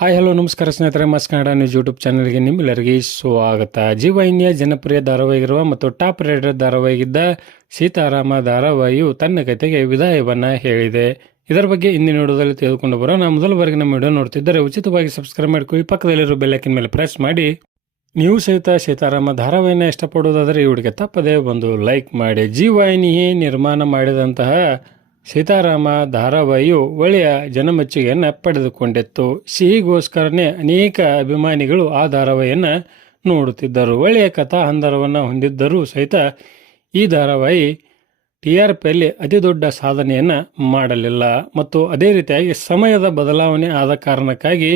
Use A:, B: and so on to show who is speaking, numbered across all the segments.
A: Hi hello ನಮಸ್ಕಾರ ಸ್ನೇಹಿತರೆ ಮಸ್ ಕನ್ನಡ ನ್ಯೂಸ್ ಯೂಟ್ಯೂಬ್ ಚಾನಲ್ಗೆ ನಿಮ್ಮೆಲ್ಲರಿಗೆ ಸ್ವಾಗತ. ಜೀವಾಹಿನಿಯ ಜನಪ್ರಿಯ ಧಾರಾವಾಹಿಗಿರುವ ಮತ್ತು ಟಾಪ್ ರೇಟೆಡ್ ಧಾರಾವಾಹಿಗಿದ್ದ ಸೀತಾರಾಮ ಧಾರಾವಾಹಿಯು ತನ್ನ ಕತೆಗೆ ವಿದಾಯವನ್ನ ಹೇಳಿದೆ. ಇದರ ಬಗ್ಗೆ ಇಂದಿನ ವಿಡಿಯೋದಲ್ಲಿ ತೆಗೆದುಕೊಂಡು ಬರೋಣ. ಮೊದಲ ಬಾರಿಗೆ ನಮ್ಮ ವಿಡಿಯೋ ನೋಡ್ತಿದ್ದರೆ ಉಚಿತವಾಗಿ ಸಬ್ಸ್ಕ್ರೈಬ್ ಮಾಡ್ಕೊಳ್ಳಿ. ಪಕ್ಕದಲ್ಲಿರೋ ಬೆಲ್ಲೈಕಿನ ಮೇಲೆ ಪ್ರೆಸ್ ಮಾಡಿ. ನೀವು ಸಹಿತ ಸೀತಾರಾಮ ಧಾರಾವಾಹಿನ ಇಷ್ಟಪಡುವುದಾದರೆ ಈ ತಪ್ಪದೇ ತಪ್ಪದೆ ಒಂದು ಲೈಕ್ ಮಾಡಿ. ಜೀವಾಹಿನಿಯೇ ನಿರ್ಮಾಣ ಮಾಡಿದಂತಹ ಸೀತಾರಾಮ ಧಾರಾವಾಹಿಯು ಒಳ್ಳೆಯ ಜನಮೆಚ್ಚುಗೆಯನ್ನು ಪಡೆದುಕೊಂಡಿತ್ತು. ಸಿಹಿಗೋಸ್ಕರನೇ ಅನೇಕ ಅಭಿಮಾನಿಗಳು ಆ ಧಾರಾವಾಹಿಯನ್ನು ನೋಡುತ್ತಿದ್ದರು. ಒಳ್ಳೆಯ ಕಥಾ ಹಂದರವನ್ನು ಹೊಂದಿದ್ದರೂ ಸಹಿತ ಈ ಧಾರಾವಾಹಿ ಟಿ ಆರ್ ಪಿಯಲ್ಲಿ ಅತಿ ದೊಡ್ಡ ಸಾಧನೆಯನ್ನು ಮಾಡಲಿಲ್ಲ. ಮತ್ತು ಅದೇ ರೀತಿಯಾಗಿ ಸಮಯದ ಬದಲಾವಣೆ ಆದ ಕಾರಣಕ್ಕಾಗಿ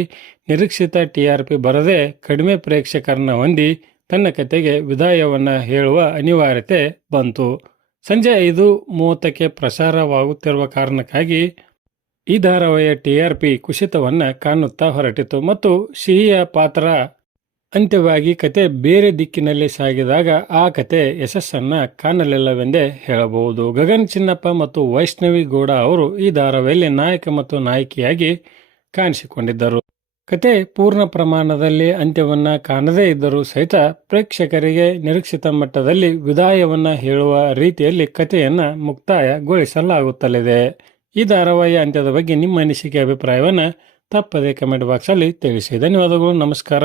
A: ನಿರೀಕ್ಷಿತ ಟಿ ಆರ್ ಪಿ ಬರದೆ ಕಡಿಮೆ ಪ್ರೇಕ್ಷಕರನ್ನು ಹೊಂದಿ ತನ್ನ ಕತೆಗೆ ವಿದಾಯವನ್ನು ಹೇಳುವ ಅನಿವಾರ್ಯತೆ ಬಂತು. ಸಂಜೆ ಐದು ಮೂವತ್ತಕ್ಕೆ ಪ್ರಸಾರವಾಗುತ್ತಿರುವ ಕಾರಣಕ್ಕಾಗಿ ಈ ಧಾರಾವಾಹಿಯ ಟಿ ಆರ್ ಪಿ ಕುಸಿತವನ್ನು ಕಾಣುತ್ತಾ ಹೊರಟಿತು ಮತ್ತು ಸಿಹಿಯ ಪಾತ್ರ ಅಂತ್ಯವಾಗಿ ಕತೆ ಬೇರೆ ದಿಕ್ಕಿನಲ್ಲಿ ಸಾಗಿದಾಗ ಆ ಕತೆ ಯಶಸ್ಸನ್ನು ಕಾಣಲಿಲ್ಲವೆಂದೇ ಹೇಳಬಹುದು. ಗಗನ್ ಚಿನ್ನಪ್ಪ ಮತ್ತು ವೈಷ್ಣವಿ ಗೌಡ ಅವರು ಈ ಧಾರಾವಾಹಿಯಲ್ಲಿ ನಾಯಕ ಮತ್ತು ನಾಯಕಿಯಾಗಿ ಕಾಣಿಸಿಕೊಂಡಿದ್ದರು. ಕತೆ ಪೂರ್ಣ ಪ್ರಮಾಣದಲ್ಲಿ ಅಂತ್ಯವನ್ನ ಕಾಣದೇ ಇದ್ದರೂ ಸಹಿತ ಪ್ರೇಕ್ಷಕರಿಗೆ ನಿರೀಕ್ಷಿತ ಮಟ್ಟದಲ್ಲಿ ವಿದಾಯವನ್ನ ಹೇಳುವ ರೀತಿಯಲ್ಲಿ ಕಥೆಯನ್ನ ಮುಕ್ತಾಯಗೊಳಿಸಲಾಗುತ್ತಲಿದೆ. ಈ ಧಾರಾವಾಹಿಯ ಅಂತ್ಯದ ಬಗ್ಗೆ ನಿಮ್ಮ ಅನಿಸಿಕೆ, ಅಭಿಪ್ರಾಯವನ್ನ ತಪ್ಪದೆ ಕಮೆಂಟ್ ಬಾಕ್ಸಲ್ಲಿ ತಿಳಿಸಿ. ಧನ್ಯವಾದಗಳು, ನಮಸ್ಕಾರ.